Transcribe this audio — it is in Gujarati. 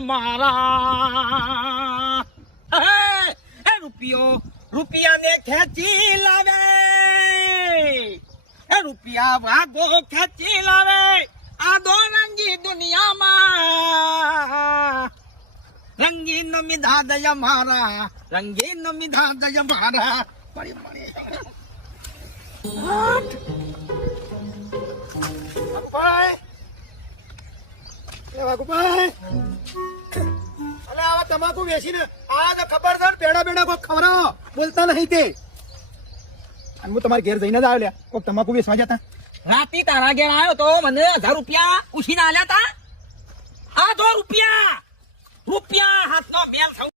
મારા રૂપિયો રૂપિયાને ખેંચી લાવે રૂપિયા ભાગો ખેંચી લાવે આ દો રંગી દુનિયામાં રંગીન મિધાદય મારા રંગીન મિધાદય મારા મળી મળી વાઘુભાઈ અલે આવા તમાકુ વેચીને આ ખબર છે બેડા બેડા કોઈ ખવડાવો બોલતા નહીં તે અને હું તમારા ઘેર જઈને જ આવ્યો લ્યા કોઈ તમાકુ વેચવા જતા રાતી તારા ઘેર આવ્યો તો મને 1000 રૂપિયા ઉછીને આલ્યા તા આ 2 રૂપિયા હાથનો મેલ